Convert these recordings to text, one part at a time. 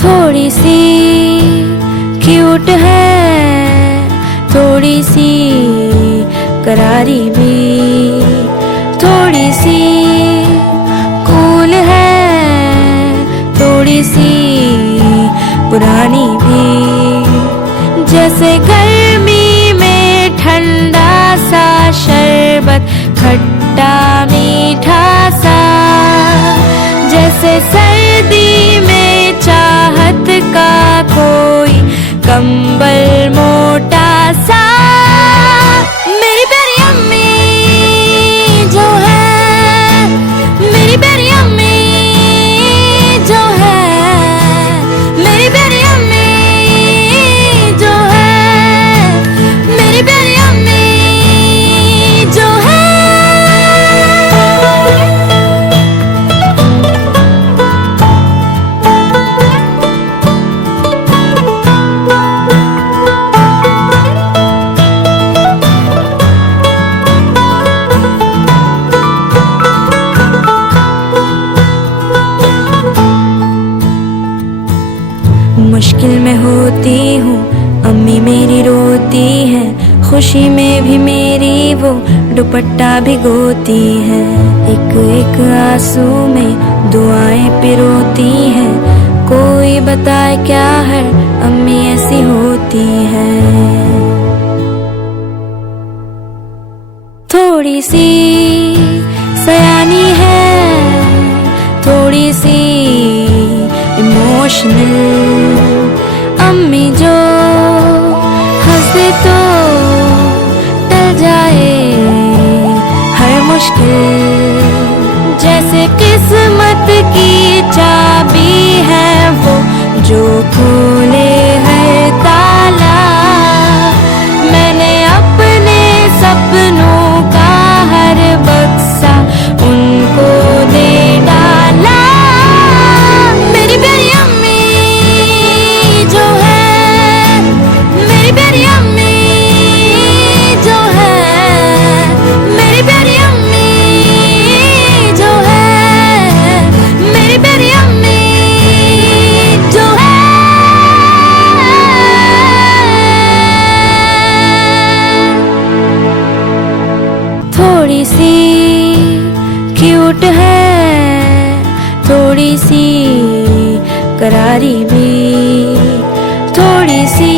थोड़ी सी क्यूट है, थोड़ी सी करारी भी, थोड़ी सी कूल है, थोड़ी सी पुरानी भी। जैसे गर्मी में ठंडा सा शरबत खट्टा मीठा सा, जैसे सर्दी में चाहत का कोई कंबल मोटा सा। मेरी प्यारी अम्मी जो है, मेरी प्यारी अम्मी जो है, मेरी प्यारी अम्मी जो है, मेरी प्यारी अम्मी जो है। मुश्किल में होती हूँ अम्मी मेरी रोती है, खुशी में भी मेरी वो दुपट्टा भिगोती है। एक एक आंसू में दुआएं पिरोती हैं, कोई बताए क्या है अम्मी ऐसी होती है। थोड़ी सी सयानी है, थोड़ी सी इमोशनल, अम्मी जो हंस दे तो टल जाए हर मुश्किल। जैसे किस्मत की चाबी है वो जो खोले हर ताला, मैंने अपने सपनों का हर बक्सा उनको दे डाला। मेरी प्यारी अम्मी जो है, मेरी प्यारी अम्मी जो है, मेरी प्यारी अम्मी जो है, मेरी प्यारी अम्मी जो है। थोड़ी सी क्यूट है, थोड़ी सी करारी भी, थोड़ी सी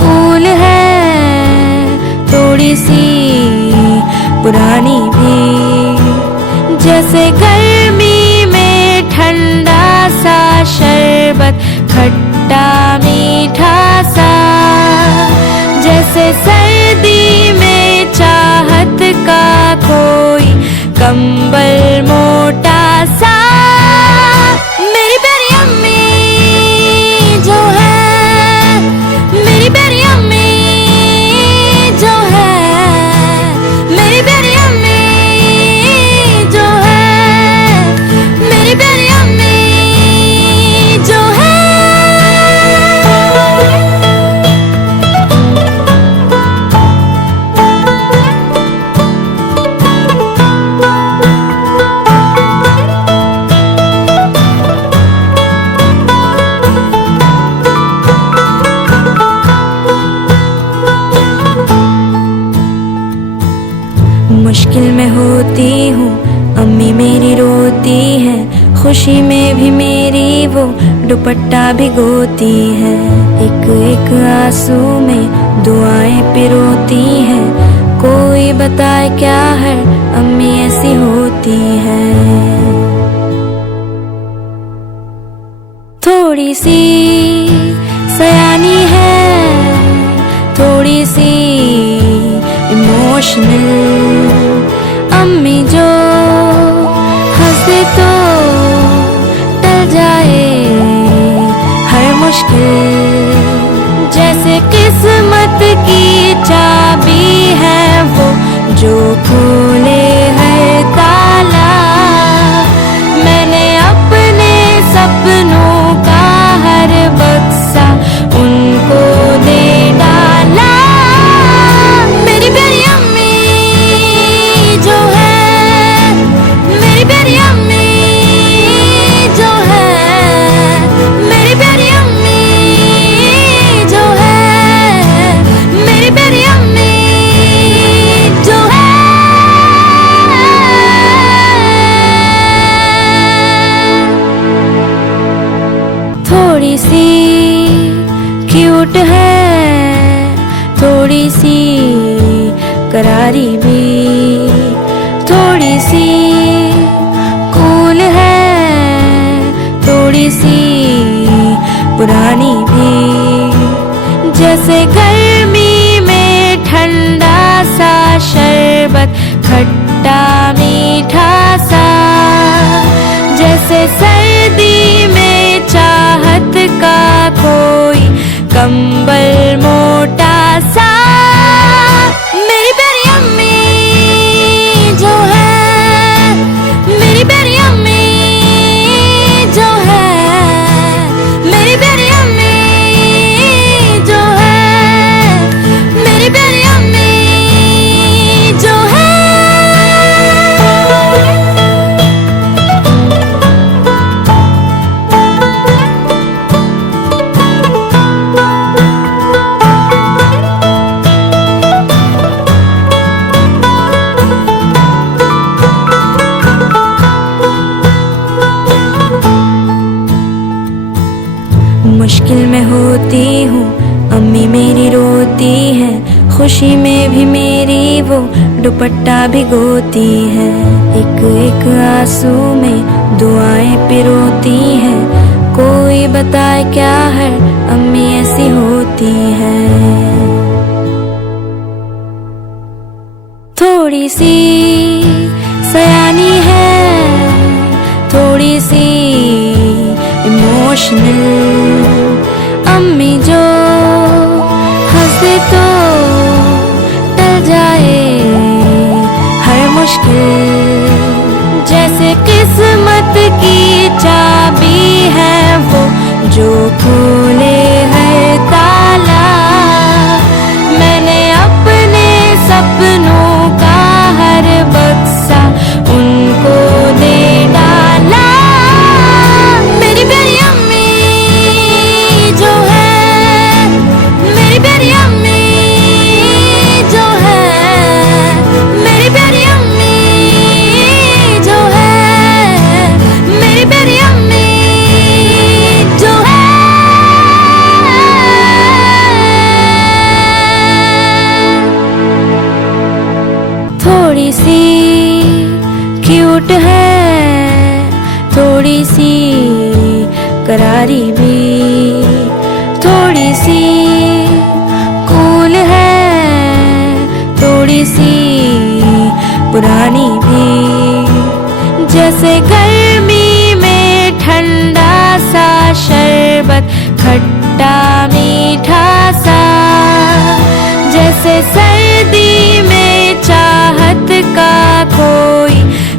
कूल है, थोड़ी सी पुरानी भी। जैसे गर्मी में ठंडा सा शरबत खट्टा मीठा सा, जैसे सर्दी में चाहत का कोई कंबल मोटा सा। मेरी प्यारी अम्मी जो है, मेरी प्यारी अम्मी जो है, मेरी प्यारी अम्मी जो है, मेरी प्यारी अम्मी जो है। मुश्किल में होती हूँ अम्मी मेरी रोती है, खुशी में भी मेरी वो दुपट्टा भिगोती है। एक एक आंसू में दुआएं पिरोती हैं, कोई बताए क्या है अम्मी ऐसी होती है। थोड़ी सी सयानी है, थोड़ी सी इमोशनल, अम्मी जो हंस दे तो टल जाए हर मुश्किल। जैसे किस्मत की चाबी है वो जो खोले हर ताला, मैंने अपने सपनों का हर बक्सा उनको दे डाला। मेरी प्यारी अम्मी जो है, मेरी प्यारी अम्मी जो है, थोड़ी सी क्यूट है, थोड़ी सी करारी भी, थोड़ी सी कूल है, थोड़ी सी पुरानी भी। जैसे गर्मी में ठंडा सा शरबत, खट्टा मीठा सा, जैसे सर्दी में चाहत का कोई कंबल मोटा सा। मेरी प्यारी अम्मी जो है, मेरी प्यारी अम्मी जो है, मेरी प्यारी अम्मी जो है, मेरी प्यारी अम्मी जो है। मुश्किल में होती हूँ अम्मी मेरी रोती है, खुशी में भी मेरी वो दुपट्टा भिगोती है। एक एक आंसू में दुआएं पिरोती है, कोई बताए क्या है अम्मी ऐसी होती है। थोड़ी सी सयानी है, थोड़ी सी इमोशनल, अम्मी जो हंस दे तो टल जाए हर मुश्किल। जैसे किस्मत की चाबी है वो जो खोले हर ताला, मैंने अपने सपनों का हर बक्सा उनको दे डाला। मेरी प्यारी अम्मी जो है, मेरी प्यारी अम्मी जो है, मेरी प्यारी अम्मी जो है, मेरी प्यारी अम्मी जो है। थोड़ी सी क्यूट है, थोड़ी सी करारी भी, थोड़ी सी कूल है, थोड़ी सी पुरानी भी। जैसे गर्मी में ठंडा सा शरबत, खट्टा मीठा सा, जैसे सर्दी में चाहत का कोई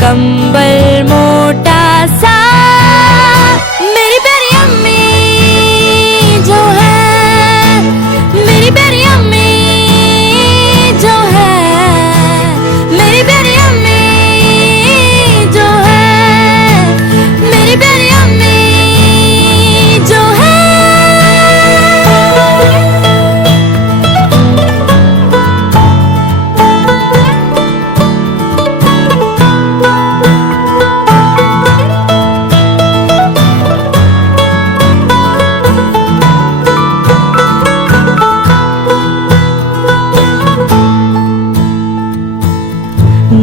कंबल मोटा सा। मेरी प्यारी अम्मी जो है, मेरी प्यारी अम्मी जो है, मेरी प्यारी अम्मी जो है, मेरी प्यारी अम्मी जो है।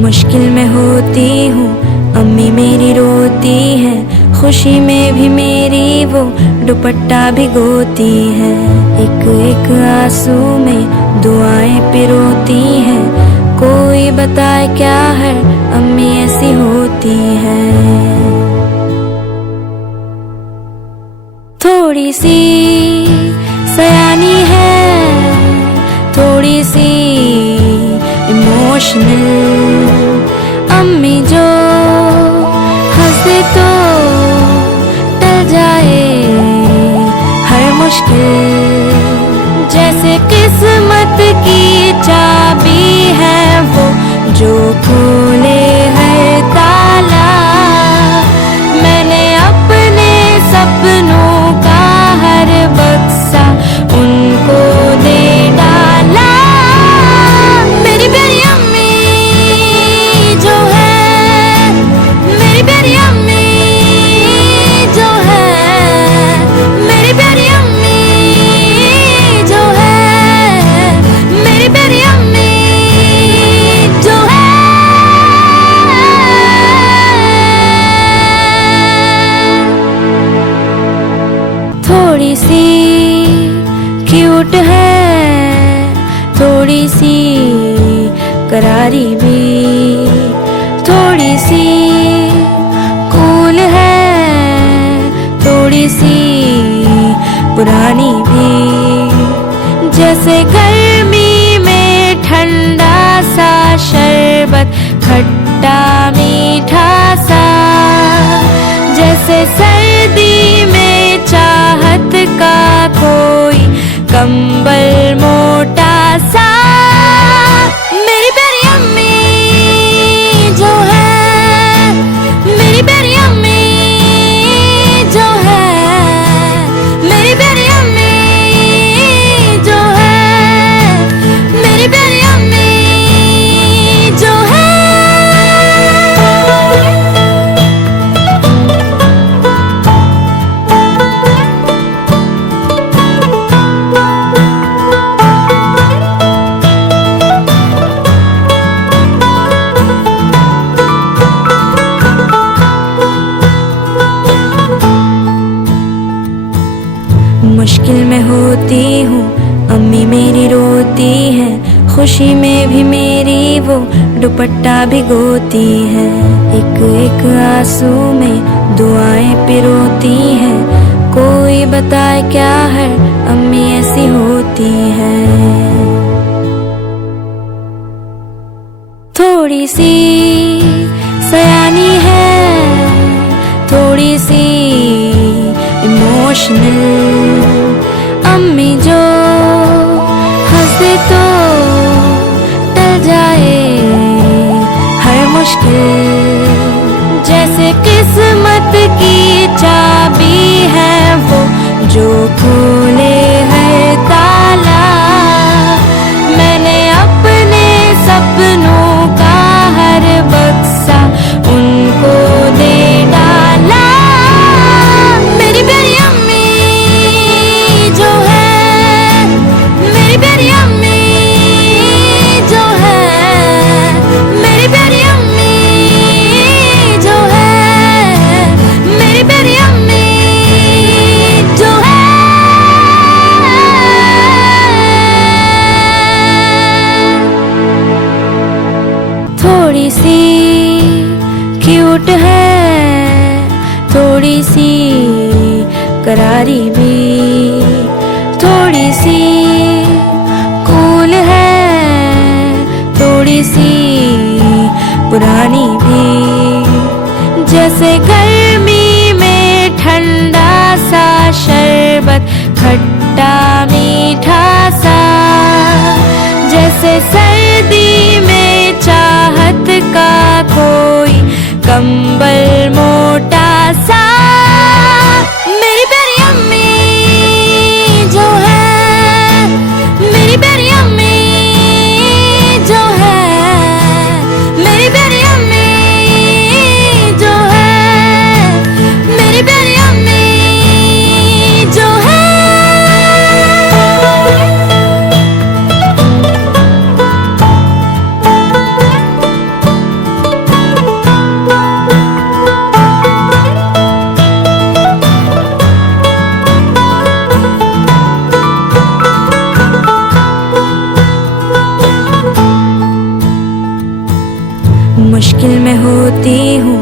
मुश्किल में होती हूँ अम्मी मेरी रोती है, खुशी में भी मेरी वो दुपट्टा भिगोती है। एक एक आंसू में दुआएं पिरोती है, कोई बताए क्या है अम्मी ऐसी होती है। थोड़ी सी सयानी है, थोड़ी सी इमोशनल, अम्मी जो हंस दे तो टल जाए हर मुश्किल। जैसे किस्मत की चाबी है वो जो खोले हर ताला, मैंने अपने सपनों का हर बक्सा उनको क्यूट है थोड़ी सी करारी भी, थोड़ी सी कूल है, थोड़ी सी पुरानी भी। जैसे गर्मी में ठंडा सा शरबत खट्टा मीठा सा, जैसे सर्दी में चाहत का कोई कंबल मोटा सा। मेरी प्यारी अम्मी जो है, मेरी प्यारी अम्मी जो है, मेरी प्यारी अम्मी जो है, मेरी प्यारी अम्मी जो है। मुश्किल में होती हूँ अम्मी मेरी रोती है, खुशी में भी मेरी वो दुपट्टा भिगोती है। एक एक आंसू में दुआएं पिरोती हैं, कोई बताए क्या है अम्मी ऐसी होती है। थोड़ी सी सयानी है, थोड़ी सी इमोशनल, अम्मी जो हंस दे तो टल जाए हर मुश्किल। जैसे किस्मत की चाबी है वो जो खोले हर ताला, मैंने अपने सपनों का हर बक्सा उनको दे डाला। मेरी प्यारी अम्मी जो है, मेरी प्यारी अम्मी जो है, मेरी प्यारी अम्मी जो है, मेरी प्यारी अम्मी जो है। थोड़ी सी क्यूट है, थोड़ी सी करारी भी, थोड़ी सी कूल है, थोड़ी सी पुरानी भी। जैसे गर्मी में ठंडा सा शरबत खट्टा मीठा सा, जैसे सर्दी में चाहत का कोई कंबल मोटा सा। मेरी प्यारी अम्मी जो है, मेरी प्यारी अम्मी जो है, मेरी प्यारी अम्मी जो है, मेरी प्यारी अम्मी जो है। मुश्किल में होती हूँ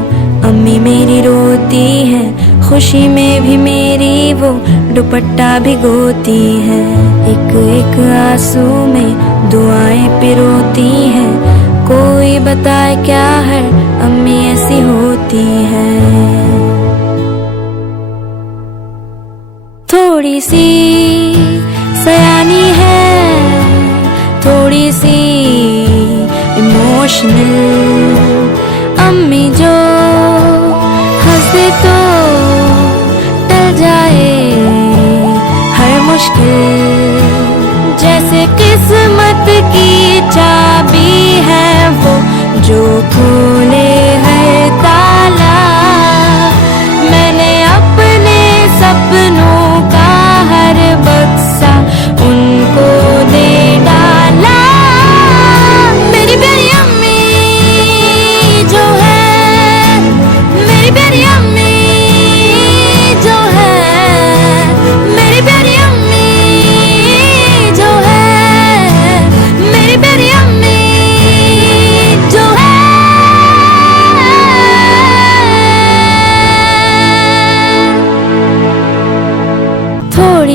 अम्मी मेरी रोती है, खुशी में भी मेरी वो दुपट्टा भिगोती है। एक एक आंसू में दुआएं पिरोती हैं, कोई बताए क्या है अम्मी ऐसी होती है। थोड़ी सी सयानी है, थोड़ी सी इमोशनल, अम्मी जो हंस दे तो टल जाए हर मुश्किल। जैसे किस्मत की चाबी है वो जो खोले हर ताला, मैंने अपने सपनों का हर बक्सा उनको दे डाला। मेरी प्यारी अम्मी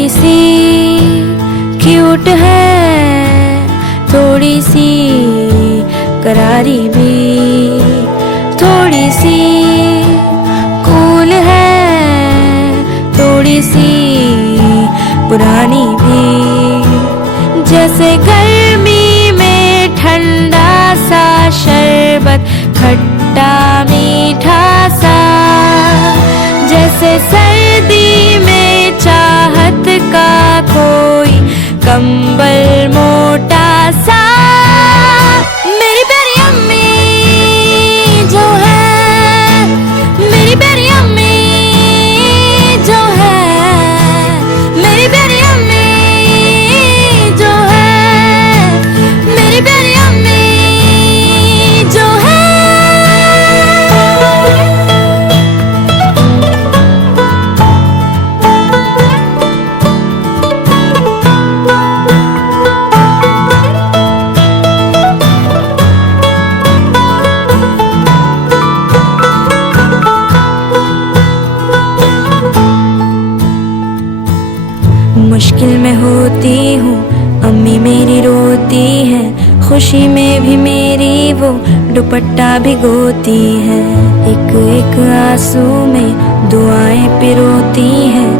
सी क्यूट है, थोड़ी सी करारी भी, थोड़ी सी कूल है, थोड़ी सी पुरानी भी। जैसे गर्मी में ठंडा सा शरबत, खट्टा मीठा सा, जैसे सर्दी में चाहत का कोई कंबल मोटा सा। मेरी प्यारी अम्मी जो है, मेरी प्यारी अम्मी जो है, मेरी प्यारी अम्मी जो है, मेरी प्यारी अम्मी जो है। मुश्किल में होती हूँ अम्मी मेरी रोती है, खुशी में भी मेरी वो दुपट्टा भिगोती है। एक एक आंसू में दुआएं पिरोती हैं,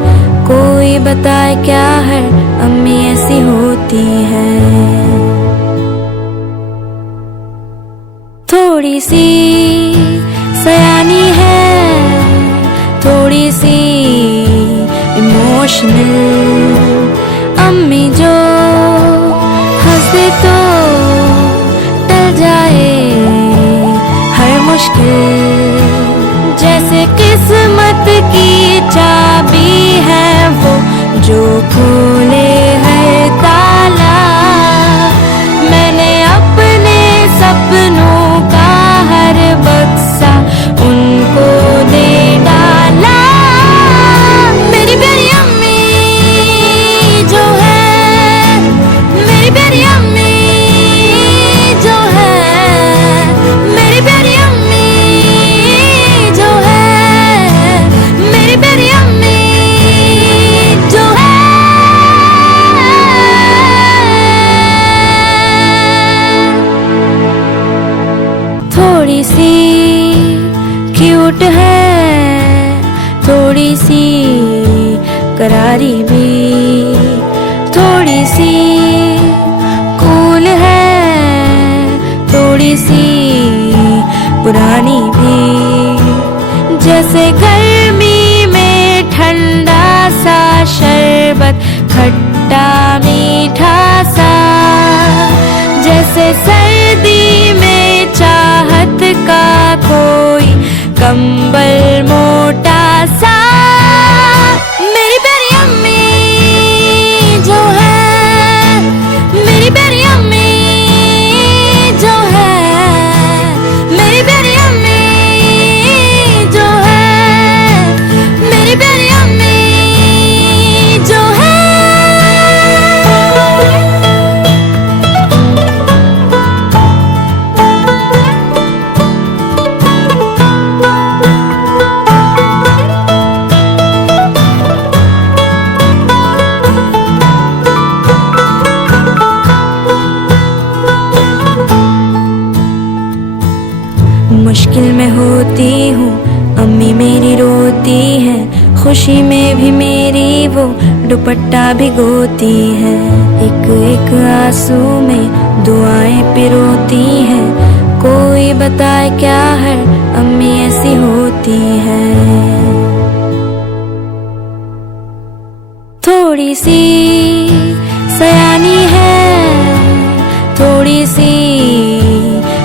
कोई बताए क्या है अम्मी ऐसी होती है। थोड़ी सी सयानी है, थोड़ी सी इमोशनल, अम्मी जो हंस दे तो टल जाए हर मुश्किल। जैसे किस्मत की चाबी है वो जो खोले हर ताला, मैंने अपने सपनों का हर बक्सा उनको दे डाला। मेरी प्यारी अम्मी जो है, मेरी प्यारी अम्मी जो है, मेरी प्यारी अम्मी जो है, मेरी प्यारी अम्मी जो है। थोड़ी सी क्यूट है, थोड़ी सी करारी भी, थोड़ी सी कूल है, थोड़ी सी पुरानी भी। जैसे गर्मी में ठंडा सा शरबत, खट्टा मीठा सा, जैसे सर्दी में चाहत का कोई कंबल मोटा सा। मेरी प्यारी अम्मी जो है, मेरी प्यारी अम्मी जो है, मेरी प्यारी अम्मी जो है, मेरी प्यारी अम्मी जो है। मुश्किल में होती हूँ अम्मी मेरी रोती है, खुशी में भी मेरी वो दुपट्टा भिगोती है। एक एक आंसू में दुआएं पिरोती हैं, कोई बताए क्या है अम्मी ऐसी होती है। थोड़ी सी सयानी है, थोड़ी सी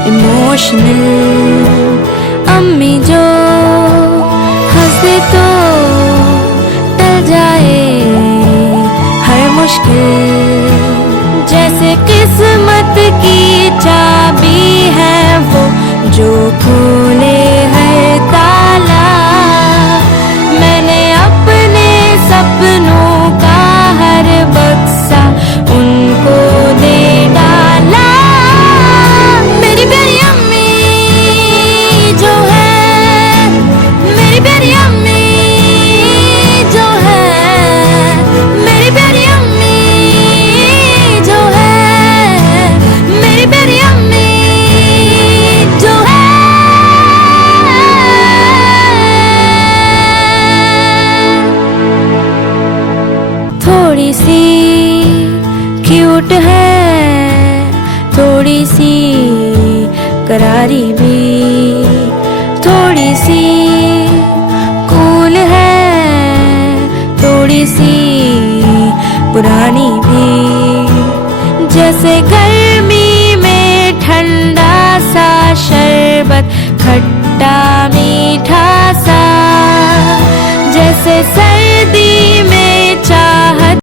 इमोशनल, अम्मी जो हंस दे तो टल जाए हर मुश्किल। जैसे किस्मत की चाबी है वो जो खोले हर ताला, मैंने अपने सपनों का हर बक्सा उनको दे डाला। मेरी प्यारी अम्मी जो है, मेरी प्यारी अम्मी जो है, थोड़ी सी क्यूट है, थोड़ी सी करारी भी, थोड़ी सी कूल है, थोड़ी सी पुरानी भी। जैसे गर्मी में ठंडा सा शरबत, खट्टा मीठा